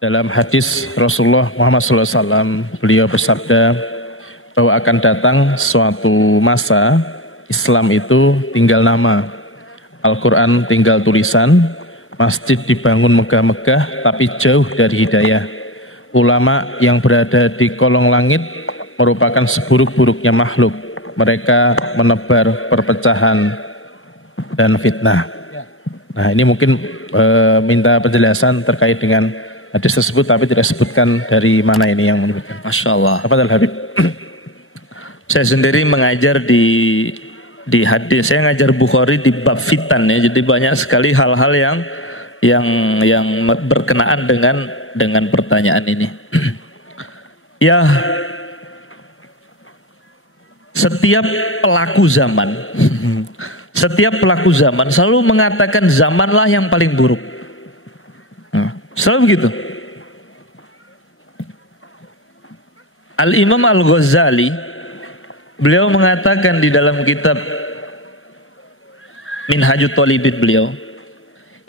Dalam hadis Rasulullah Muhammad SAW, beliau bersabda bahwa akan datang suatu masa Islam itu tinggal nama, Al-Quran tinggal tulisan, masjid dibangun megah-megah tapi jauh dari hidayah. Ulama yang berada di kolong langit merupakan seburuk-buruknya makhluk. Mereka menebar perpecahan dan fitnah. Nah, ini mungkin minta penjelasan terkait dengan hadis tersebut, tapi tidak sebutkan dari mana ini yang menyebutkan. Masya Allah. Apa Habib? Saya sendiri mengajar di hadis. Saya ngajar Bukhari di bab fitan ya. Jadi banyak sekali hal-hal yang berkenaan dengan pertanyaan ini. Ya, setiap pelaku zaman selalu mengatakan zamanlah yang paling buruk. Selalu begitu. Al-Imam Al-Ghazali, beliau mengatakan di dalam kitab Minhajut Thalibin beliau,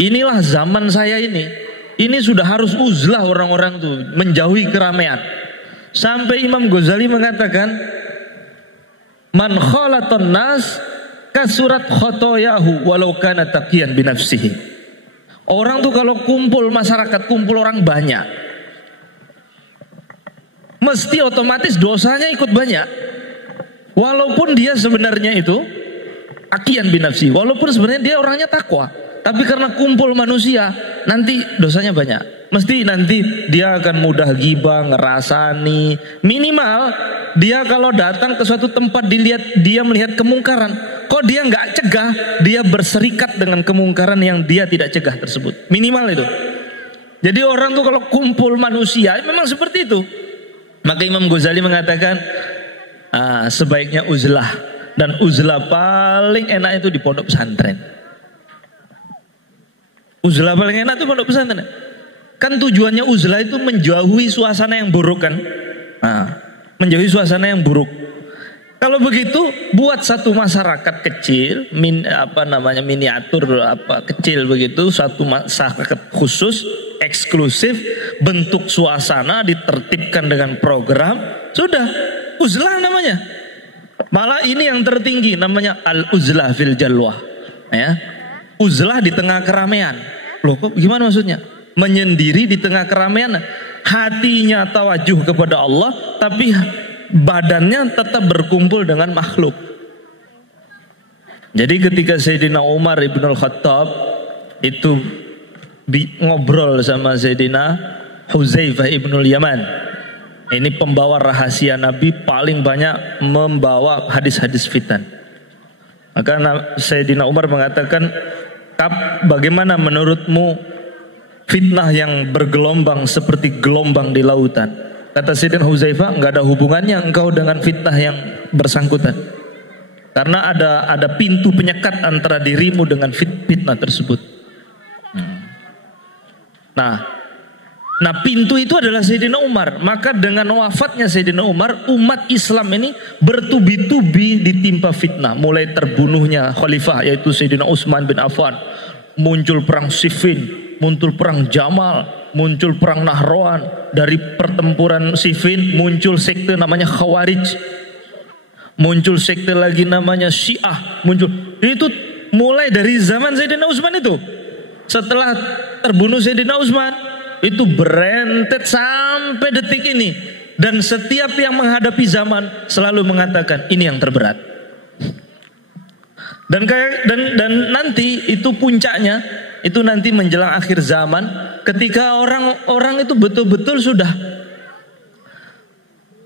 inilah zaman saya ini sudah harus uzlah orang-orang tuh, menjauhi keramaian. Sampai Imam Ghazali mengatakan, man khalaton nas kasurat khotoyahu walau kana taqiyan binafsihi. Orang tuh kalau kumpul masyarakat, kumpul orang banyak, mesti otomatis dosanya ikut banyak. Walaupun dia sebenarnya itu taqiyan binafsihi, walaupun sebenarnya dia orangnya takwa, tapi karena kumpul manusia nanti dosanya banyak. Mesti nanti dia akan mudah gibah, ngerasani. Minimal dia kalau datang ke suatu tempat dia melihat kemungkaran, kok dia nggak cegah, dia berserikat dengan kemungkaran yang dia tidak cegah tersebut. Minimal itu. Jadi orang tuh kalau kumpul manusia memang seperti itu. Maka Imam Ghazali mengatakan sebaiknya uzlah, dan uzlah paling enak itu di pondok pesantren. Uzlah paling enak itu pondok pesantren. Kan tujuannya uzlah itu menjauhi suasana yang buruk kan. Menjauhi suasana yang buruk. Kalau begitu buat satu masyarakat kecil, miniatur kecil begitu, satu masyarakat khusus, eksklusif, bentuk suasana ditertibkan dengan program, sudah uzlah namanya. Malah ini yang tertinggi namanya al-uzlah fil jalwah. Ya. Uzlah di tengah keramaian. Loh, kok gimana maksudnya? Menyendiri di tengah keramaian, hatinya tawajuh kepada Allah, tapi badannya tetap berkumpul dengan makhluk. Jadi ketika Sayyidina Umar ibn al-Khattab itu ngobrol sama Sayyidina Huzaifah ibn al-Yaman, ini pembawa rahasia Nabi paling banyak membawa hadis-hadis fitan. Maka Sayyidina Umar mengatakan, bagaimana menurutmu fitnah yang bergelombang seperti gelombang di lautan? Kata Sayyidina Huzaifah, enggak ada hubungannya engkau dengan fitnah yang bersangkutan. Karena ada pintu penyekat antara dirimu dengan fitnah tersebut. Nah pintu itu adalah Sayyidina Umar. Maka dengan wafatnya Sayyidina Umar, umat Islam ini bertubi-tubi ditimpa fitnah. Mulai terbunuhnya khalifah yaitu Sayyidina Utsman bin Affan, muncul perang Siffin, muncul perang Jamal, muncul perang Nahrawan. Dari pertempuran Siffin muncul sekte namanya Khawarij, muncul sekte lagi namanya Syiah, muncul. Itu mulai dari zaman Sayyidina Utsman itu. Setelah terbunuh Sayyidina Utsman, itu berentet sampai detik ini. Dan setiap yang menghadapi zaman selalu mengatakan ini yang terberat. Dan nanti itu puncaknya, itu nanti menjelang akhir zaman, ketika orang itu betul-betul sudah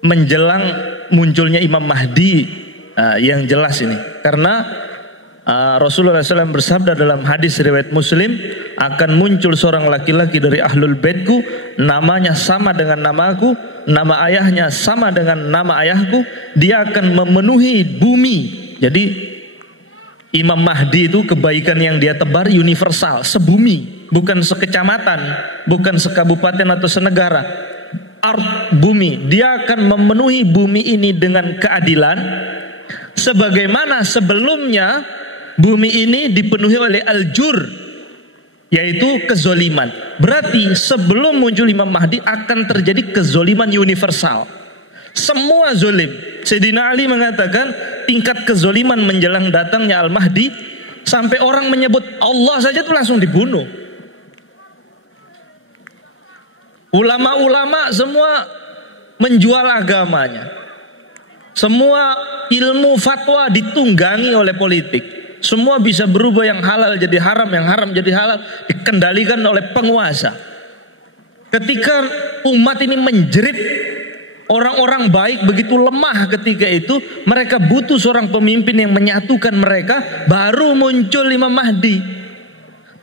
menjelang munculnya Imam Mahdi yang jelas ini. Karena Rasulullah SAW bersabda dalam hadis riwayat Muslim, akan muncul seorang laki-laki dari ahlul baitku, namanya sama dengan namaku, nama ayahnya sama dengan nama ayahku, dia akan memenuhi bumi. Jadi Imam Mahdi itu kebaikan yang dia tebar universal, sebumi, bukan sekecamatan, bukan sekabupaten atau senegara. Bumi, dia akan memenuhi bumi ini dengan keadilan, sebagaimana sebelumnya bumi ini dipenuhi oleh al-jur, yaitu kezoliman. Berarti sebelum muncul Imam Mahdi akan terjadi kezoliman universal. Semua zolim. Sayyidina Ali mengatakan tingkat kezoliman menjelang datangnya Al-Mahdi sampai orang menyebut Allah saja itu langsung dibunuh. Ulama-ulama semua menjual agamanya. Semua ilmu fatwa ditunggangi oleh politik. Semua bisa berubah, yang halal jadi haram, yang haram jadi halal, dikendalikan oleh penguasa. Ketika umat ini menjerit, orang-orang baik begitu lemah ketika itu, mereka butuh seorang pemimpin yang menyatukan mereka, baru muncul Imam Mahdi.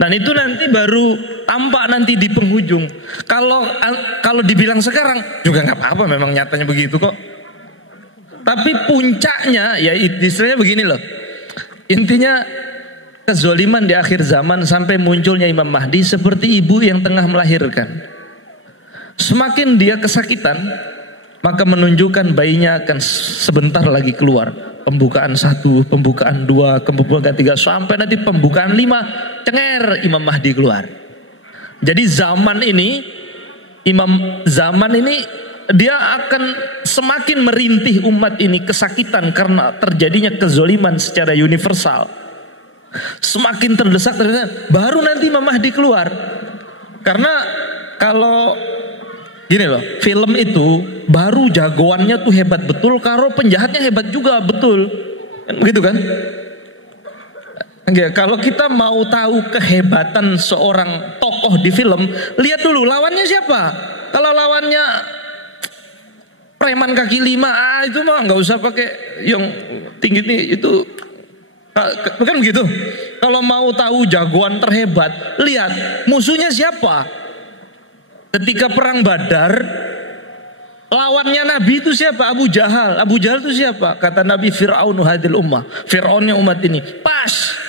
Dan itu nanti baru tampak nanti di penghujung. Kalau dibilang sekarang juga nggak apa-apa, memang nyatanya begitu kok. Tapi puncaknya ya istilahnya begini loh. Intinya kezoliman di akhir zaman sampai munculnya Imam Mahdi seperti ibu yang tengah melahirkan. Semakin dia kesakitan, maka menunjukkan bayinya akan sebentar lagi keluar. Pembukaan 1, pembukaan 2, pembukaan 3, sampai nanti pembukaan 5, cenger Imam Mahdi keluar. Jadi zaman ini dia akan semakin merintih umat ini kesakitan karena terjadinya kezoliman secara universal. Semakin terdesak, baru nanti Imam Mahdi keluar. Karena kalau gini loh, film itu baru jagoannya tuh hebat betul, kalau penjahatnya hebat juga betul, begitu kan? Kalau kita mau tahu kehebatan seorang tokoh di film, lihat dulu lawannya siapa. Kalau lawannya preman kaki 5, itu mah nggak usah pakai yang tinggi itu, bukan begitu. Kalau mau tahu jagoan terhebat, lihat musuhnya siapa. Ketika perang Badar, lawannya Nabi itu siapa? Abu Jahal. Abu Jahal itu siapa? Kata Nabi, Fir'aunu hadil ummah, Fir'aunnya umat ini. Pas.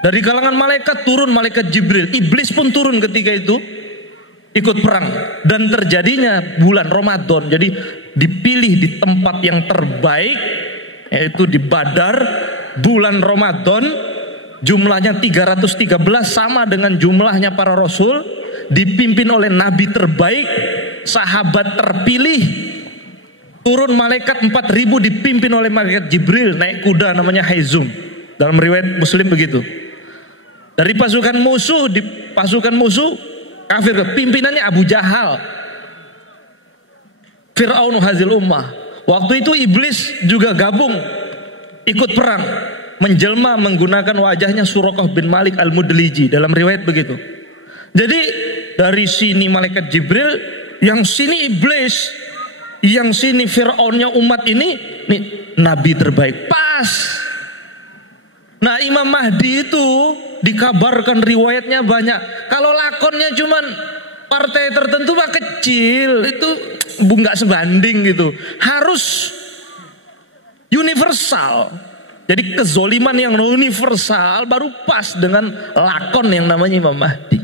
Dari kalangan malaikat turun malaikat Jibril, iblis pun turun ketika itu ikut perang, dan terjadinya bulan Ramadan. Jadi dipilih di tempat yang terbaik, yaitu di Badar, bulan Ramadan, jumlahnya 313 sama dengan jumlahnya para rasul, dipimpin oleh nabi terbaik, sahabat terpilih, turun malaikat 4.000 dipimpin oleh malaikat Jibril, naik kuda namanya Haizum. Dalam riwayat Muslim begitu. Dari pasukan musuh, kafir, pimpinannya Abu Jahal, Fir'aunu hazil ummah. Waktu itu iblis juga gabung ikut perang, menjelma menggunakan wajahnya Suraqah bin Malik al-Mudliji, dalam riwayat begitu. Jadi dari sini malaikat Jibril, yang sini iblis, yang sini Fir'aunnya umat ini nabi terbaik. Pas. Nah Imam Mahdi itu dikabarkan riwayatnya banyak. Kalau lakonnya cuman partai tertentu mah kecil, itu nggak sebanding gitu. Harus universal. Jadi kezoliman yang universal baru pas dengan lakon yang namanya Imam Mahdi.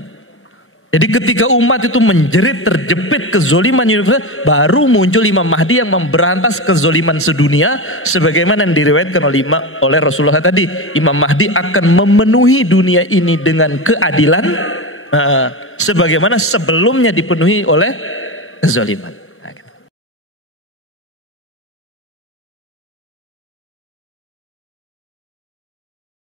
Jadi ketika umat itu menjerit terjepit kezoliman universal, baru muncul Imam Mahdi yang memberantas kezoliman sedunia, sebagaimana yang diriwayatkan oleh Rasulullah tadi. Imam Mahdi akan memenuhi dunia ini dengan keadilan, sebagaimana sebelumnya dipenuhi oleh kezoliman.